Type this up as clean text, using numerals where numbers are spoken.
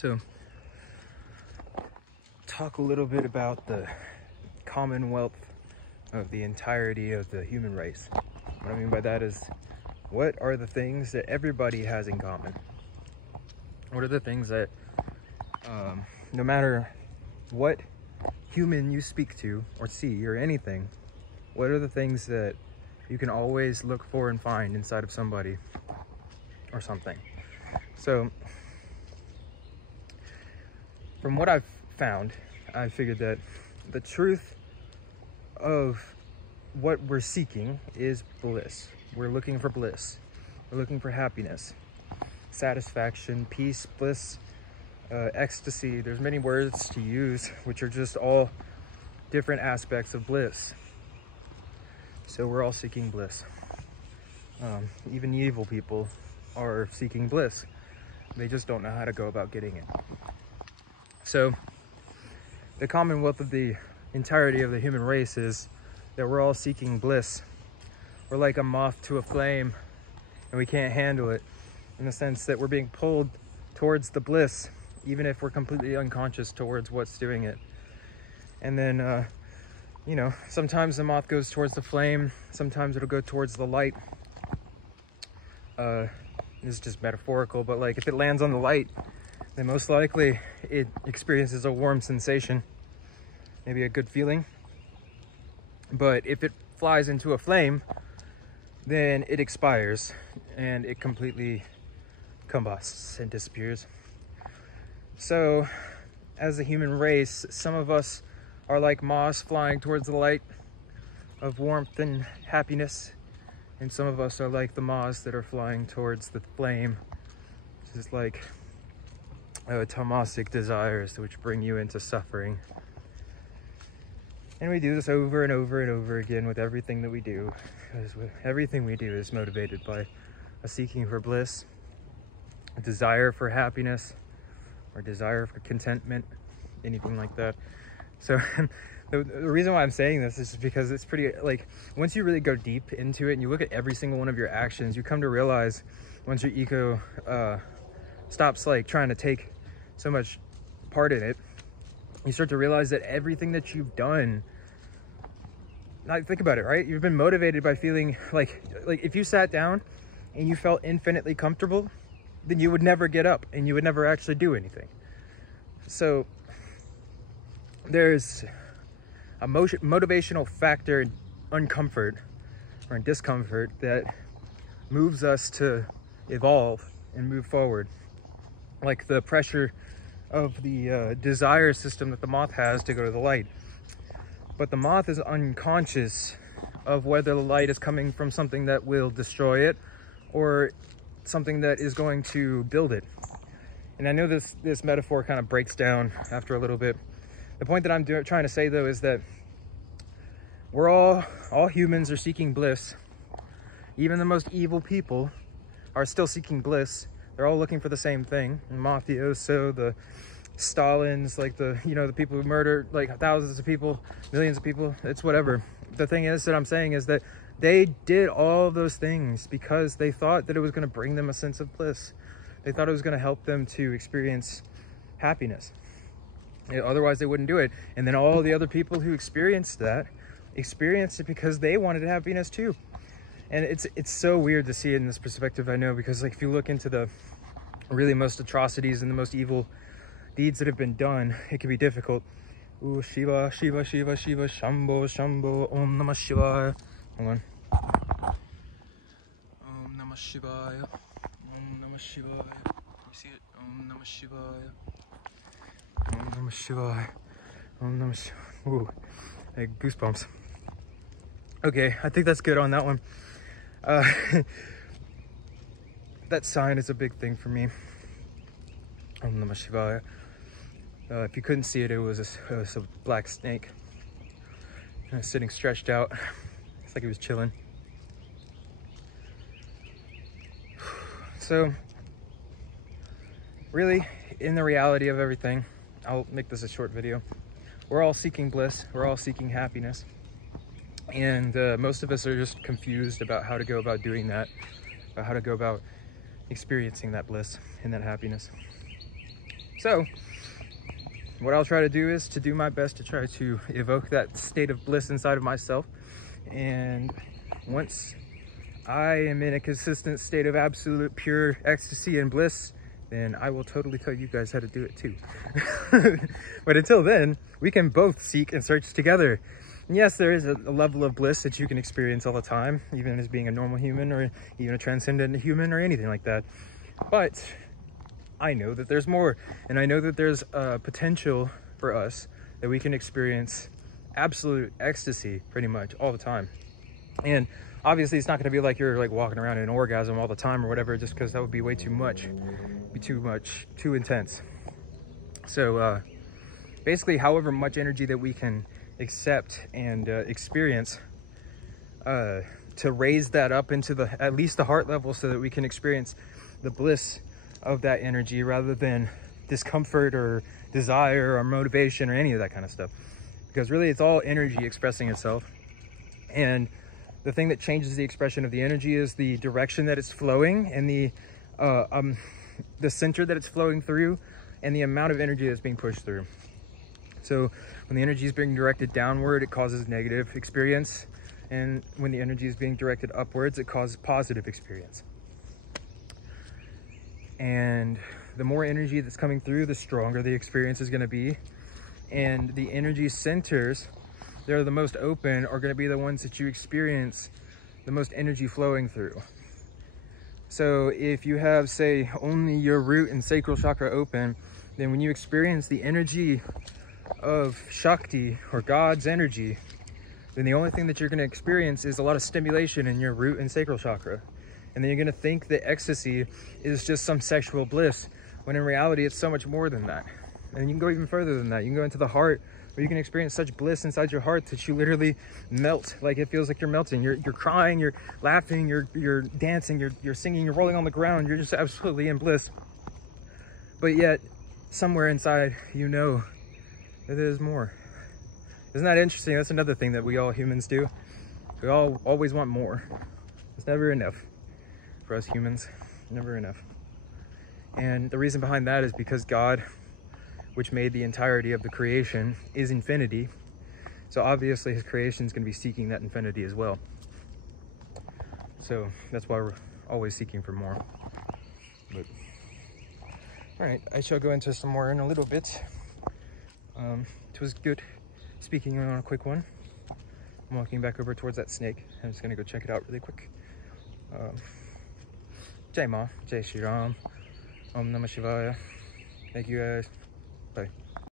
So, talk a little bit about the commonwealth of the entirety of the human race. What I mean by that is, what are the things that everybody has in common? What are the things that, no matter what human you speak to or see or anything, what are the things that you can always look for and find inside of somebody or something? So, from what I've found, I figured that the truth of what we're seeking is bliss. We're looking for bliss. We're looking for happiness, satisfaction, peace, bliss, ecstasy. There's many words to use, which are just all different aspects of bliss. So we're all seeking bliss. Even evil people are seeking bliss. They just don't know how to go about getting it. So the commonwealth of the entirety of the human race is that we're all seeking bliss. We're like a moth to a flame, and we can't handle it, in the sense that we're being pulled towards the bliss, even if we're completely unconscious towards what's doing it. And then, you know, sometimes the moth goes towards the flame, sometimes it'll go towards the light. This is just metaphorical, but like if it lands on the light, then most likely it experiences a warm sensation, maybe a good feeling. But if it flies into a flame, then it expires and it completely combusts and disappears. So as a human race, some of us are like moths flying towards the light of warmth and happiness, and some of us are like the moths that are flying towards the flame, which is like tamasic desires, which bring you into suffering. And we do this over and over and over again with everything that we do, because everything we do is motivated by a seeking for bliss, a desire for happiness, or desire for contentment, anything like that. So the reason why I'm saying this is because it's pretty, like, once you really go deep into it and you look at every single one of your actions, you come to realize, once your ego stops like trying to take so much part in it, you start to realize that everything that you've done, now think about it, right? You've been motivated by feeling like if you sat down and you felt infinitely comfortable, then you would never get up and you would never actually do anything. So there's a motivational factor in uncomfort or in discomfort that moves us to evolve and move forward. Like the pressure of the desire system that the moth has to go to the light. But the moth is unconscious of whether the light is coming from something that will destroy it or something that is going to build it. And I know this metaphor kind of breaks down after a little bit. The point that I'm trying to say though is that we're all humans are seeking bliss. Even the most evil people are still seeking bliss. They're all looking for the same thing. The mafioso, the Stalins, like the people who murdered like thousands of people, millions of people, it's whatever. The thing is that I'm saying is that they did all of those things because they thought that it was going to bring them a sense of bliss. They thought it was going to help them to experience happiness. Otherwise they wouldn't do it. And then all the other people who experienced it because they wanted happiness too. And it's so weird to see it in this perspective, I know, because like if you look into the really most atrocities and the most evil deeds that have been done, it can be difficult. Ooh, Shiva, Shiva, Shiva, Shiva, Shambho, Shambho, Om Namah Shivaya. Hold on. Om Namah Shivaya. Om Namah Shivaya. You see it? Om Namah Shivaya. Om Namah Shivaya. Om Namah Shivaya. Ooh, I had goosebumps. Okay, I think that's good on that one. That sign is a big thing for me. Om Namah Shivaya. If you couldn't see it, it was a black snake sitting stretched out. It's like he was chilling. So, really, in the reality of everything, I'll make this a short video. We're all seeking bliss. We're all seeking happiness. And most of us are just confused about how to go about doing that, about how to go about experiencing that bliss and that happiness. So what I'll try to do is to do my best to try to evoke that state of bliss inside of myself. And once I am in a consistent state of absolute pure ecstasy and bliss, then I will totally tell you guys how to do it too. But until then, we can both seek and search together. And yes, there is a level of bliss that you can experience all the time, even as being a normal human or even a transcendent human or anything like that. But I know that there's more, and I know that there's a potential for us that we can experience absolute ecstasy pretty much all the time. And obviously it's not going to be like you're like walking around in an orgasm all the time or whatever, just because that would be way too much. It'd be too intense. So basically, however much energy that we can accept and experience, to raise that up into at least the heart level, so that we can experience the bliss of that energy rather than discomfort or desire or motivation or any of that kind of stuff. Because really it's all energy expressing itself, and the thing that changes the expression of the energy is the direction that it's flowing, and the center that it's flowing through, and the amount of energy that's being pushed through. So when the energy is being directed downward, it causes negative experience, and when the energy is being directed upwards, it causes positive experience. And the more energy that's coming through, the stronger the experience is going to be. And the energy centers, they're the most open, are going to be the ones that you experience the most energy flowing through. So if you have, say, only your root and sacral chakra open, then when you experience the energy of Shakti, or God's energy, then the only thing that you're going to experience is a lot of stimulation in your root and sacral chakra. And then you're going to think that ecstasy is just some sexual bliss, when in reality it's so much more than that. And you can go even further than that. You can go into the heart, where you can experience such bliss inside your heart that you literally melt. Like, it feels like you're melting. You're crying, you're laughing, you're dancing, you're singing, you're rolling on the ground. You're just absolutely in bliss. But yet, somewhere inside, you know that there's more. Isn't that interesting? That's another thing that we all humans do. We all always want more. It's never enough. For us humans, never enough. And the reason behind that is because God, which made the entirety of the creation, is infinity. So obviously his creation is going to be seeking that infinity as well. So that's why we're always seeking for more. But all right, I shall go into some more in a little bit. It was good speaking on a quick one. I'm walking back over towards that snake. I'm just going to go check it out really quick. Jai Ma, Jai Shri Ram, Om Namah Shivaya. Thank you guys. Bye.